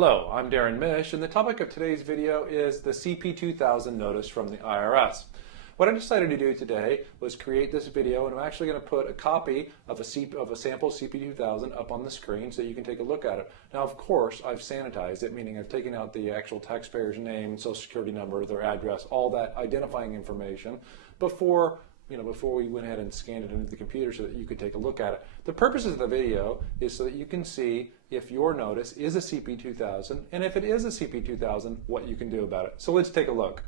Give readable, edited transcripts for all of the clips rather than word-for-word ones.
Hello, I'm Darrin Mish, and the topic of today's video is the CP2000 notice from the IRS. What I decided to do today was create this video, and I'm actually going to put a copy of a sample CP2000 up on the screen so you can take a look at it. Now, of course, I've sanitized it, meaning I've taken out the actual taxpayer's name, social security number, their address, all that identifying information before we went ahead and scanned it into the computer so that you could take a look at it. The purpose of the video is so that you can see if your notice is a CP2000, and if it is a CP2000, what you can do about it. So let's take a look.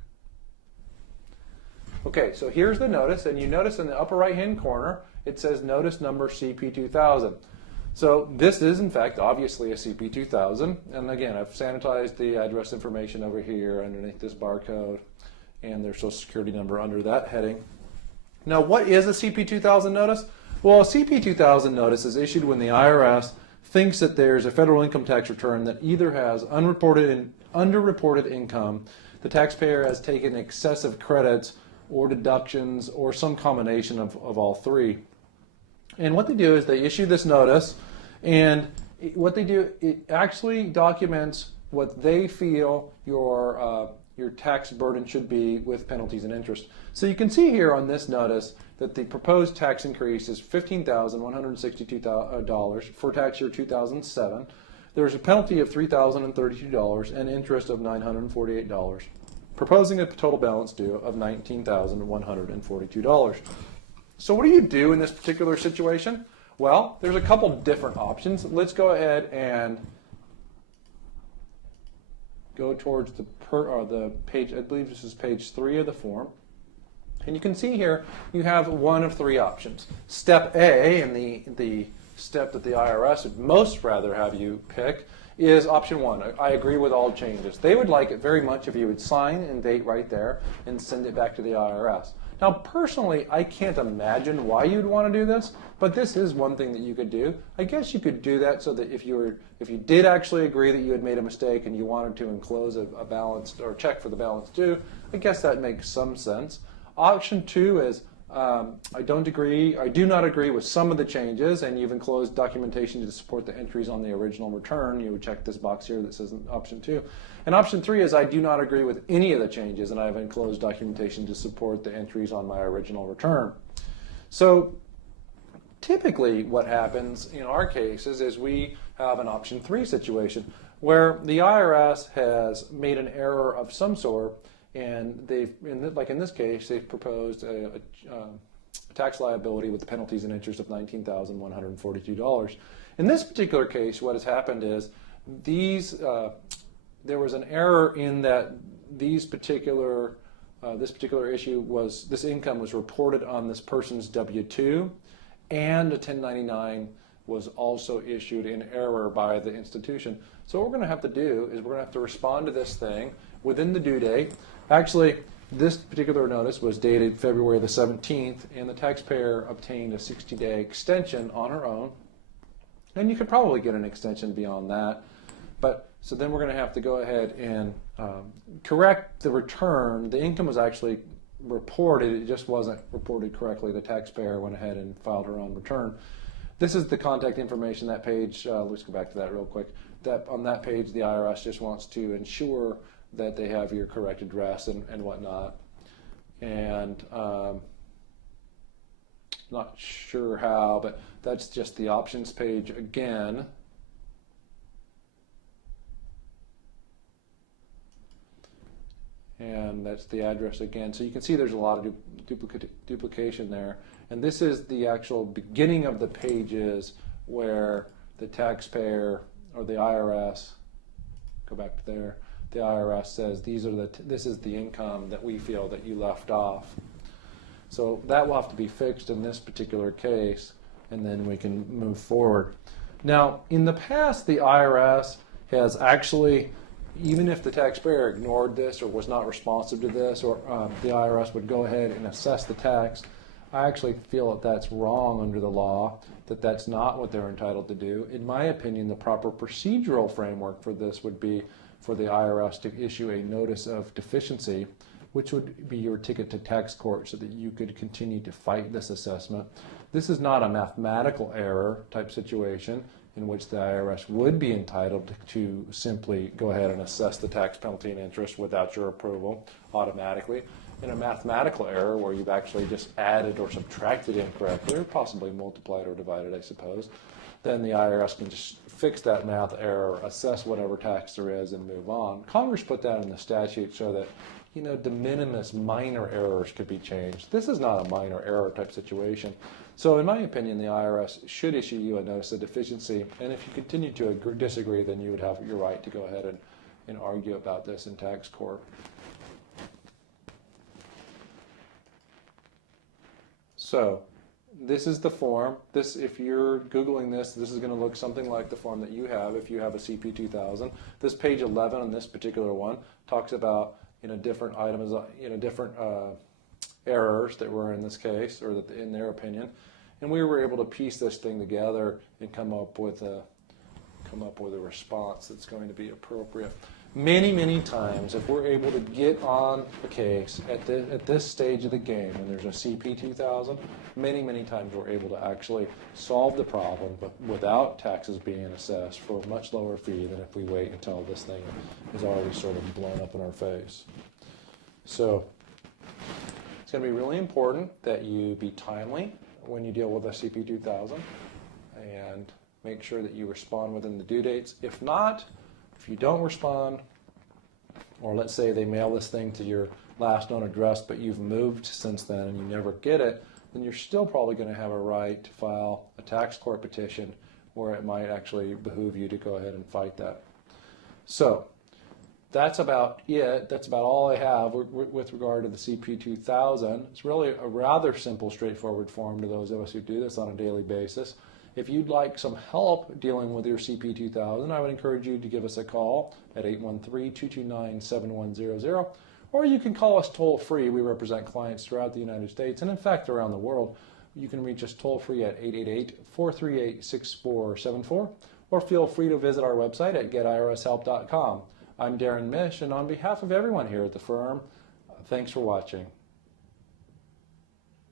Okay, so here's the notice, and you notice in the upper right-hand corner, it says notice number CP2000. So this is, in fact, obviously a CP2000, and again, I've sanitized the address information over here underneath this barcode, and their social security number under that heading. Now, what is a CP2000 notice? Well, a CP2000 notice is issued when the IRS thinks that there's a federal income tax return that either has underreported income, the taxpayer has taken excessive credits or deductions, or some combination of all three. And what they do is they issue this notice, and what they do, it actually documents what they feel your tax burden should be with penalties and interest. So you can see here on this notice that the proposed tax increase is $15,162 for tax year 2007. There's a penalty of $3,032 and interest of $948, proposing a total balance due of $19,142. So what do you do in this particular situation? Well, there's a couple different options. Let's go ahead and go towards the page, I believe this is page 3 of the form. And you can see here you have one of three options. Step A, and the step that the IRS would most rather have you pick, is option 1. I agree with all changes. They would like it very much if you would sign and date right there and send it back to the IRS. Now, personally, I can't imagine why you'd want to do this, but this is one thing that you could do. I guess you could do that so that if you did actually agree that you had made a mistake and you wanted to enclose a balance or check for the balance due, I guess that makes some sense. Option 2 is I do not agree with some of the changes, and you've enclosed documentation to support the entries on the original return. You would check this box here that says option 2. And option 3 is I do not agree with any of the changes, and I've enclosed documentation to support the entries on my original return. So typically what happens in our cases is we have an option 3 situation where the IRS has made an error of some sort, and like in this case, they've proposed a tax liability with the penalties and interest of $19,142. In this particular case, what has happened is there was an error in that this particular issue was, this income was reported on this person's W-2, and a 1099 was also issued in error by the institution. So what we're going to have to do is we're going to have to respond to this thing within the due date. Actually, this particular notice was dated February the 17th, and the taxpayer obtained a 60-day extension on her own. And you could probably get an extension beyond that. So then we're going to have to go ahead and correct the return. The income was actually reported, it just wasn't reported correctly. The taxpayer went ahead and filed her own return. This is the contact information, that page. Let's go back to that real quick. On that page, the IRS just wants to ensure that they have your correct address and whatnot. And not sure how, but that's just the options page again. And that's the address again. So you can see there's a lot of duplication there. And this is the actual beginning of the pages where the taxpayer or the IRS, go back to there, the IRS says this is the income that we feel that you left off. So that will have to be fixed in this particular case, and then we can move forward. Now, in the past, the IRS has actually, even if the taxpayer ignored this or was not responsive to this, or the IRS would go ahead and assess the tax, I actually feel that that's wrong under the law, that that's not what they're entitled to do. In my opinion, the proper procedural framework for this would be for the IRS to issue a notice of deficiency, which would be your ticket to tax court so that you could continue to fight this assessment. This is not a mathematical error type situation. in which the IRS would be entitled to simply go ahead and assess the tax penalty and interest without your approval automatically. In a mathematical error where you've actually just added or subtracted incorrectly, or possibly multiplied or divided, I suppose, then the IRS can just fix that math error, assess whatever tax there is, and move on. Congress put that in the statute so that, you know, de minimis minor errors could be changed. This is not a minor error type situation. So in my opinion, the IRS should issue you a notice of deficiency, and if you continue to disagree, then you would have your right to go ahead and argue about this in tax court. So this is the form. This, if you're Googling this, this is going to look something like the form that you have if you have a CP2000. This page 11 on this particular one talks about, you know, different items, you know, different errors that were in this case, or that in their opinion, and we were able to piece this thing together and come up with a response that's going to be appropriate. Many times, if we're able to get on a case at this stage of the game, when there's a CP2000, many times we're able to actually solve the problem, but without taxes being assessed for a much lower fee than if we wait until this thing is already sort of blown up in our face. So it's going to be really important that you be timely when you deal with a CP2000, and make sure that you respond within the due dates. If not, if you don't respond, or let's say they mail this thing to your last known address, but you've moved since then and you never get it, then you're still probably going to have a right to file a tax court petition where it might actually behoove you to go ahead and fight that. So that's about it. That's about all I have with regard to the CP2000. It's really a rather simple, straightforward form to those of us who do this on a daily basis. If you'd like some help dealing with your CP2000, I would encourage you to give us a call at 813-229-7100, or you can call us toll-free. We represent clients throughout the United States and, in fact, around the world. You can reach us toll-free at 888-438-6474, or feel free to visit our website at getirshelp.com. I'm Darrin Mish, and on behalf of everyone here at the firm, thanks for watching.